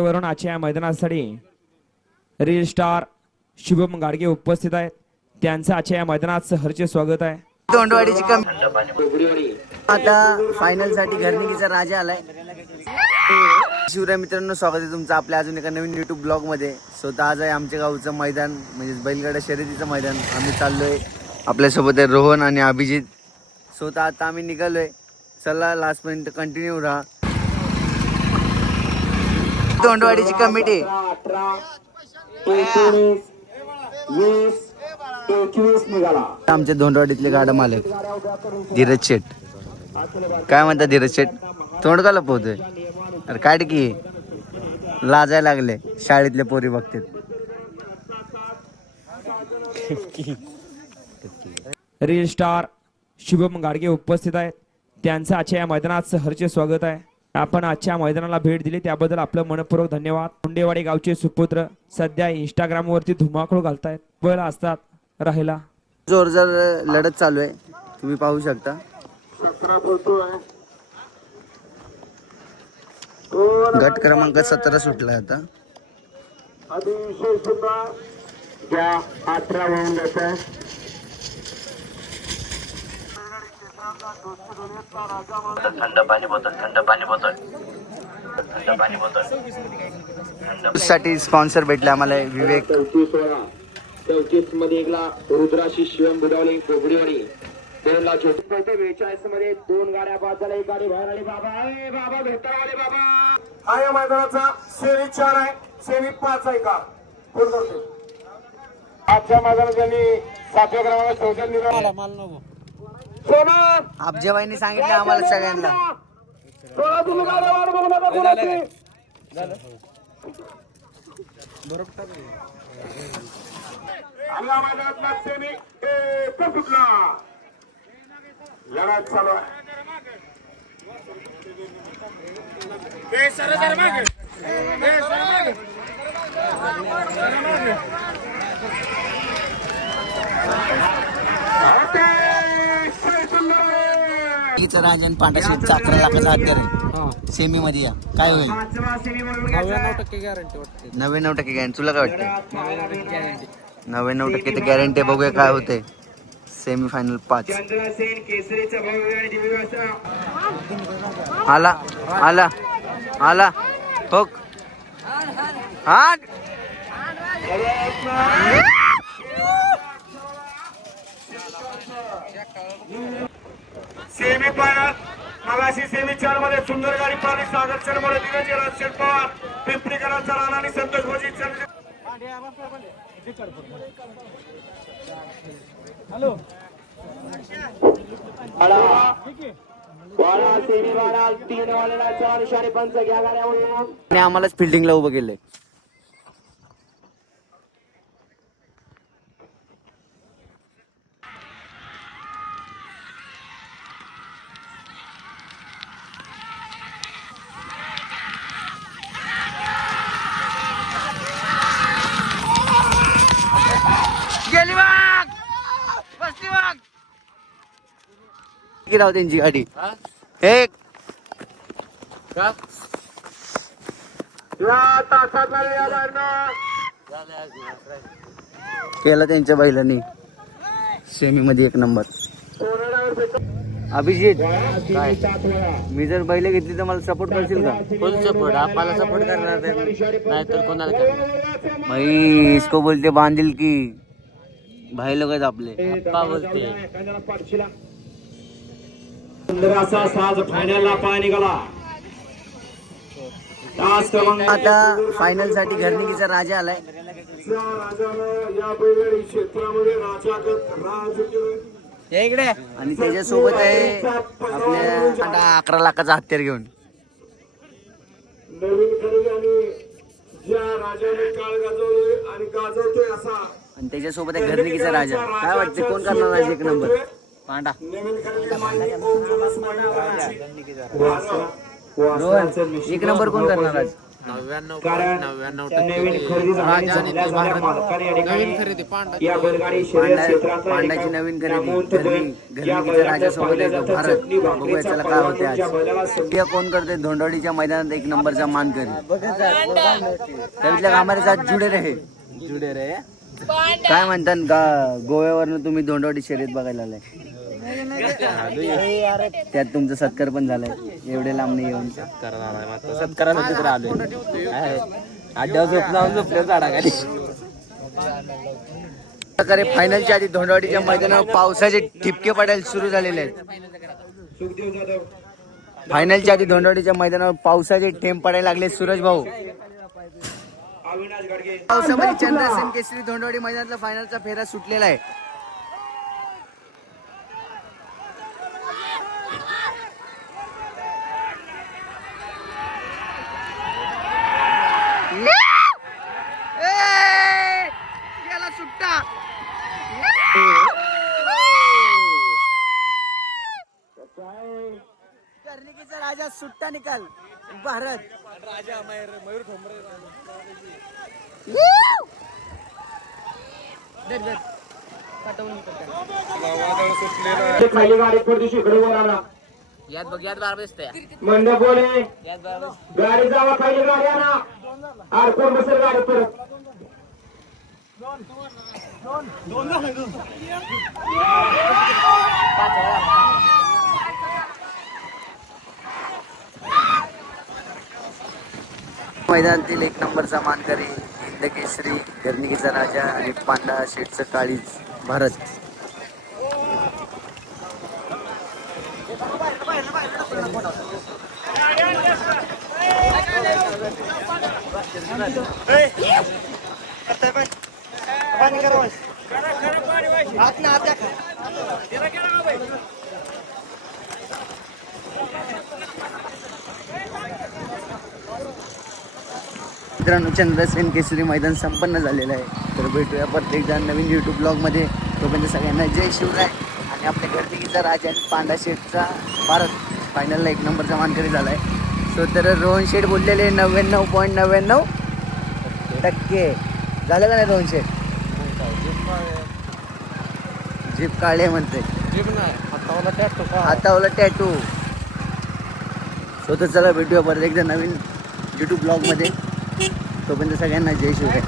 वरून आजच्या मैदानासाठी reel star Shubham Gadge उपस्थित आहेत. त्यांचं आजच्या या मैदानात सहर्ष स्वागत आहे. तोंडवाडीची कमी आता फायनल साठी घरनिकीचा राजा आलाय. शिवराय मित्रांनो, स्वागत आहे तुमचं आपल्या अजून एका नवीन युट्यूब ब्लॉग मध्ये. स्वतः आज आहे आमच्या गावचं मैदान म्हणजे बैलगाडा शर्यतीचं मैदान. आम्ही चाललोय, आपल्यासोबत आहे रोहन आणि अभिजित. स्वतः आता आम्ही निघालोय. चला लास्ट पर्यंत कंटिन्यू राहा. तोंडवाडीची कमिटी आमच्या धोंडवाडीतले गाडा मालक धीरज शेठ. काय म्हणतात धीरज शेठ? तोंड का लपवतोय? अरे काय की लाजायला लागले, शाळेतल्या पोरी बघतात. रील स्टार शुभम गाडगे उपस्थित आहेत. त्यांचं आजच्या या मैदानात सहर्ष स्वागत आहे. आपण आजच्या मैदानाला भेट दिली त्याबद्दल आपलं मनपूर्वक धन्यवाद. मुंडेवाडी गावचे सुपुत्र सध्या इंस्टाग्राम वरती धुमाकूळ घालतायत. बैल असतात राहिला. जोरदार लढत चालू आहे, तुम्ही पाहू शकता. गट क्रमांक 17 सुटला आता. थंड पाणी बोतल, थंड पाणी बोतल, थंड पाणी बोतल साठी स्पॉन्सर भेटले आम्हाला विवेक. 34 मध्ये एकला रुद्राशी शिवम बुडावली कोबडीवाडी. 2 ला छोटे 42 मध्ये 2 गाड्या बाद झाल्या. एक गाडी बाहेर आली. बाबा अरे बाबा भेटावले बाबा. हा या मैदानाचा सेमी 4 आहे, सेमी 5 आहे का कोण करतो. आजच्या मैदानात त्यांनी 7व्या क्रमांकावर शोधन निघाला. अब्जेबाईंनी सांगितलं आम्हाला सगळ्यांना. तुम्ही गाड्या वाढ बघू नका कोणाची. आला मैदानातला सेमी एक सुटला. लढत चालू आहे. राजन पांडाशी 11 लाखाचा हत्यार आहे. सेमी मध्ये या काय होईल? 99% गॅरंटी वाटते. 99% गॅरंटी. तुला काय वाटतं? 99% तर गॅरंटी. बघूया काय होते. Semi final 5. आला आला आला हो हा. सेमी फायनल मगाशी सेमी 4 मध्ये सुंदर गाडी पाहिली. सागर चरमोडे, धीरज शेठ पवार, पिंपरीकरांचा राणा आणि संतोष भोजी. हॅलो सेमी वाला 3 वालेला 4 इशारे पंच घ्या गाड्या. आम्हालाच फिल्डिंगला उभं केलंय. गेली वाघ, बसली वाघ. राव त्यांची गाडी एक केला त्यांच्या बैलांनी. सेमी मध्ये 1 नंबर. अभिजित, मी जर बैल घेतली तर मला सपोर्ट करशील का? फुल सपोर्ट. आपल्याला सपोर्ट करणार नाही तर कोणाला करणार. भाई इसको बोलते बांधिल की भाई लोक आहेत आपले. पप्पा बोलते. असा साज फायनलला पाय निघाला. आता फायनल साठी घरनिकीचा राजा आलाय. इकडे आणि त्याच्यासोबत आहे आपल्या 11 लाखाचा हत्यार घेऊन. नवीन खरेदी आणि ज्या राजाने काळ गाजवले आणि गाजवतोय असा. आणि त्याच्यासोबत आहे घरनिकीचा राजा. काय वाटतं कोण करणार राजा 1 नंबर? पांडा. नवीन खरेदी रोहन 1 नंबर कोण करणार आज? कारण नवीन खरेदी झाल्या मालकाने या ठिकाणी या बैलगाडी शर्यत क्षेत्रात पांड्याची नवीन खरेदी घरणीचा राजासोबत येतो भारत. बघूया चला काय होते आज. ते कोण करते धोंडवाडीच्या मैदानात एक नंबरचा मान करी त्यातल्या कामारे साथ जुडे रे काय म्हणतात गोव्यावरनं तुम्ही धोंडवाडी शर्यत बघायला आलाय. त्यात तुमचा सत्कार पण झालाय एवढे लांब नाही येऊन. सत्कारासाठी तर आलोय आड्यावर झोपलो झाडाखाली. प्रकारे फायनलच्या आधी धोंडवाडीच्या मैदानावर पावसाचे ठिपके पडायला सुरू झालेले आहेत. सुखदेव जाधव फायनलच्या आधी धोंडवाडीच्या मैदानावर पावसाचे थेंब पडायला लागले. सूरज भाऊ अविनाश गाडगे पावसामध्ये चंद्रसेन केसरी धोंडवाडी मैदानातला फायनलचा फेरा सुटलेला आहे. याला सुट्टा कर्णिकीचा राजा सुट्टा निकाल भारत. खाली गाडी परदेशी इकडे वर आला यात बरोबर दिसतंय. मंडप बोले गाडी जावा खाली गाडी आणा आरकोण बसेल गाडी परत. मैदानातील एक नंबरचा मानकरी हिंद केसरी गर्निकीचा राजा आणि पांडा शेठचं काळीज भारत. मित्रांनो चंद्रसेन केसरी मैदान संपन्न झालेलं आहे. तर भेटूया प्रत्येकदा नवीन यूट्यूब ब्लॉगमध्ये. तोपर्यंत सगळ्यांना जय शिवराय. आणि आपल्या गर्दीचा राजा आणि पांडा शेठचा भारत फायनलला एक नंबरचा मानकरी झाला आहे. सो तर रोहन शेठ बोललेले 99.99% झालं का नाही रोहन शेठ. जीप काढले म्हणते हातावला टॅटू. सो तर चला भेटूया परत एकदा नवीन यूट्यूब ब्लॉगमध्ये. तोपर्यंत सगळ्यांना जय शिवराय.